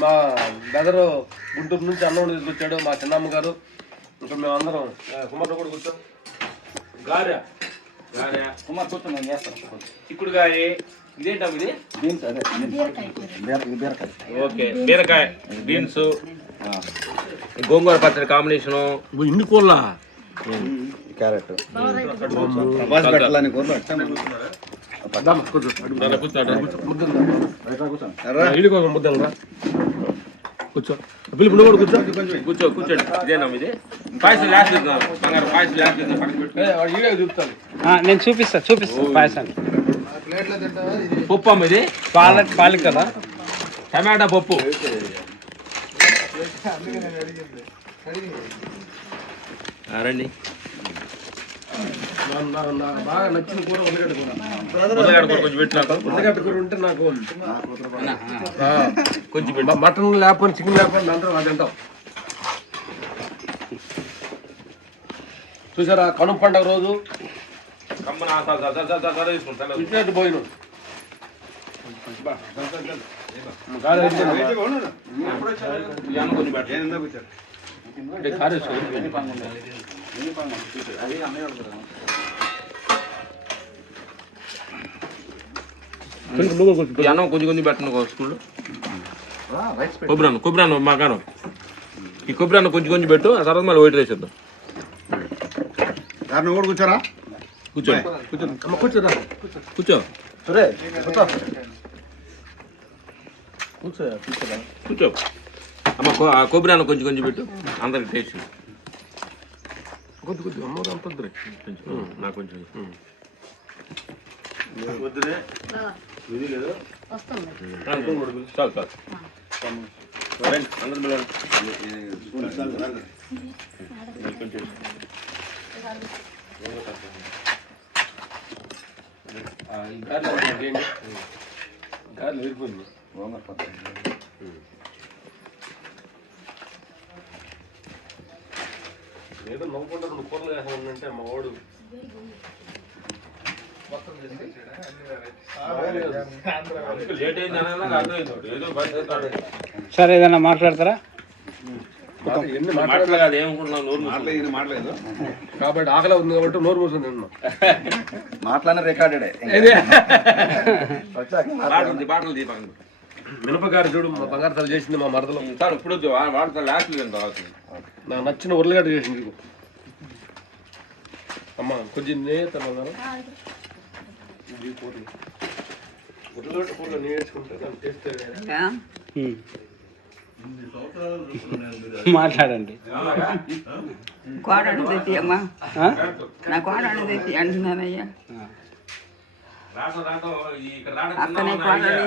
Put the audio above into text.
మా బ్రదరు గుంటూరు నుంచి అన్నం తీసుకొచ్చాడు, మా చిన్నమ్మ గారు. ఇంకా మేమందరం కుమార్ కూడా కూర్చో. గారె కుమార్ కూర్చొని నేను చేస్తాను. చిక్కుడుకాయ ఇదేంటా ఇది? బీన్స్ అదే బీరకాయ. ఓకే, బీరకాయ, బీన్స్, గోంగూర పచ్చడి కాంబినేషను. ఇన్ని కూరలా? క్యారెట్ కూర్చో. పిలుపు నువ్వు కూడా కూర్చో కూర్చోండి. ఇదేనా ఇది? పాయసం లాస్ట్ ఇద్దాం. పాయసం లాస్ట్ ఇద్దాం. చూపుతాను. నేను చూపిస్తా పాయసాన్ని. పప్పు అమ్మ ఇది? పాలక్ కదా, టమాటా పప్పు. రండి. బాగా నచ్చిన కూర ఉల్లగడ్డ కూర. ఉల్లగడ్డ కూర కొంచెం పెట్టినా. ఉల్లగడ్డ కూర ఉంటే నాకు కొంచెం పెట్టు. మటన్ లేకపోతే చికెన్ లేకపోతే అందరం అది తింటాం. చూసారా, కనుమ పండుగ రోజు ఇచ్చినట్టు పోయిన అన్నం కొంచెం పెట్టండి స్కూల్లో. కొబ్బరి అన్నం మాకాను. ఈ కొబ్బరి అన్నం కొంచెం పెట్టు, ఆ తర్వాత మళ్ళీ వైట్ రైస్ వేద్దాం. కూడా కూర్చోరా. కూర్చోండి. కూర్చోరా. కూర్చో. కూర్చో అమ్మ. కొబ్బరి అన్నం కొంచెం పెట్టు, అందరికి టేస్ట్. కొద్ది అమ్మ అంత నాకు కొంచెం చాలు చాలు. అందరు గారెలు వెళ్ళిపోయింది. ఏదో నవ్వుకుంటే రెండు కూరలు వేసానంటే మా వాడు సార్ ఏదైనా మాట్లాడతారా? ఎన్ని మాట్లాడలేదు ఏమనుకుంటున్నావు? నోరు మాట్లాడలేదు కాబట్టి ఆకలి ఉంది కాబట్టి నోరు మూసుకొని తిన్నా. మాట్లాడిన రికార్డెడే. బాటలు దీపంగా మినపగారు చూడు, మా బంగారు తల చేసింది మా మరదలో. సార్ ఇప్పుడు వాడతా లాస్ట్ నాకు నచ్చిన ఉర్లగడ్డ చేసింది. అమ్మ కొంచెం నేత ఉర్లగడ్డ కూరలో నేర్చుకుంటే దాని టేస్ట్ మాట్లాడండి. కోడలు తెచ్చి అమ్మా, నా కోడలు తెచ్చి అంటున్నానయ్యా. అక్కనే కోడలు